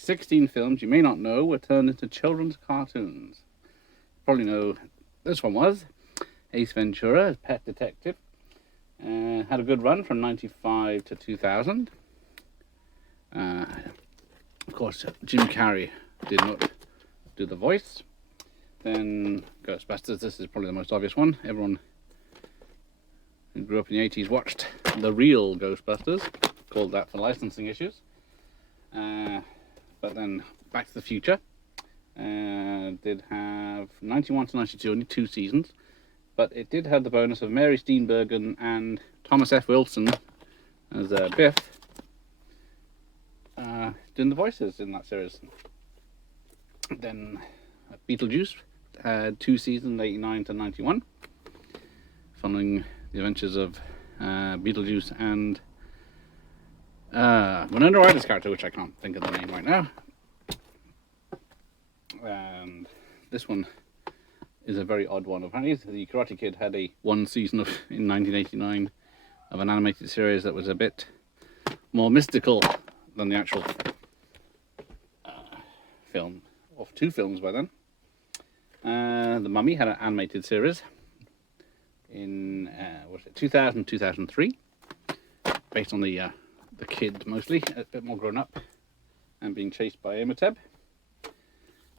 16 films you may not know were turned into children's cartoons. You probably know this one was Ace Ventura as Pet Detective. Had a good run from 95 to 2000. Of course, Jim Carrey did not do the voice. Then Ghostbusters, this is probably the most obvious one. Everyone who grew up in the 80s watched the real Ghostbusters, called that for licensing issues. But then Back to the Future did have 91 to 92, only 2 seasons. But it did have the bonus of Mary Steenburgen and Thomas F. Wilson as Biff doing the voices in that series. Then Beetlejuice had 2 seasons, 89 to 91, following the adventures of Beetlejuice and Winona Ryder's character, which I can't think of the name right now. And this one is a very odd one. Apparently, the Karate Kid had one season in 1989 of an animated series that was a bit more mystical than the actual film, of 2 films by then. The Mummy had an animated series in 2000, 2003, based on the kid mostly, a bit more grown up, and being chased by Imhotep.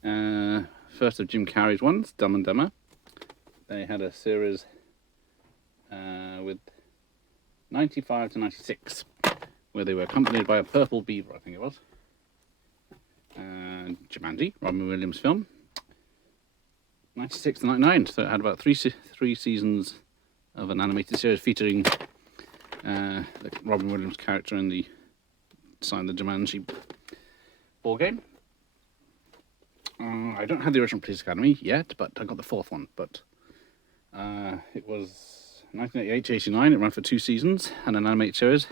First of Jim Carrey's ones, Dumb and Dumber. They had a series with 95 to 96, where they were accompanied by a purple beaver, I think it was. Jumanji, Robin Williams film, 96 to 99, so it had about three seasons of an animated series featuring the Robin Williams character in the Jumanji ball game. I don't have the original Police Academy yet, but I got the 4th one. But it was 1988 to 89. It ran for 2 seasons and an animated series,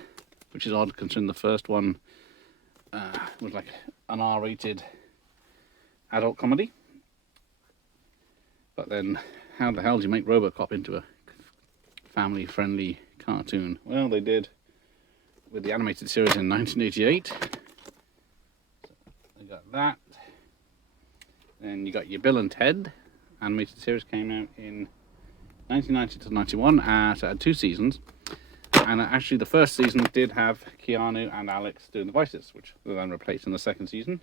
which is odd considering the first one was like an R-rated adult comedy. But then, how the hell do you make RoboCop into a family-friendly cartoon? Well, they did with the animated series in 1988. So they got that. Then you got your Bill and Ted animated series, came out in 1990 to 91, so it had 2 seasons. And actually the first season did have Keanu and Alex doing the voices, which were then replaced in the 2nd season.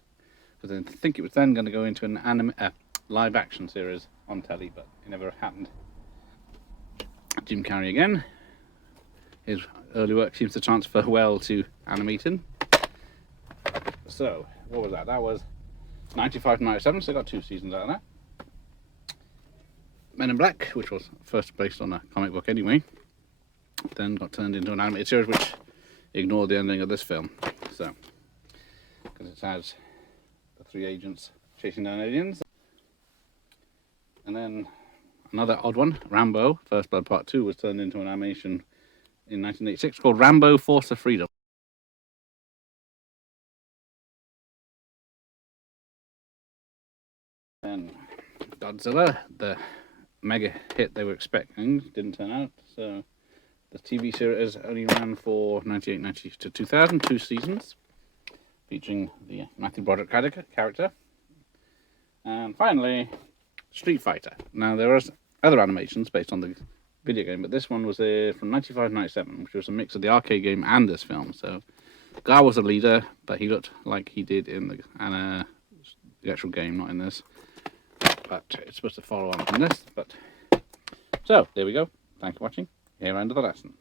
Because I think it was then going to go into an live action series on telly, but it never happened. Jim Carrey again. His early work seems to transfer well to animating. So, what was that? That was 95 to 97, so they got 2 seasons out of that. Men in Black, which was first based on a comic book anyway, then got turned into an animated series, which ignored the ending of this film. So, because it has the 3 agents chasing down aliens. And then another odd one, Rambo, First Blood Part 2, was turned into an animation in 1986 called Rambo Force of Freedom. Then Godzilla, the mega hit they were expecting, didn't turn out. So the TV series only ran for 98, 90 to 2000, 2 seasons, featuring the Matthew Broderick character. And finally, Street Fighter. Now there are other animations based on the video game, but this one was from 95 to 97, which was a mix of the arcade game and this film. So Gar was the leader, but he looked like he did in the actual game, not in this. But it's supposed to follow on from this. But so there we go. Thanks for watching. Here end of the lesson.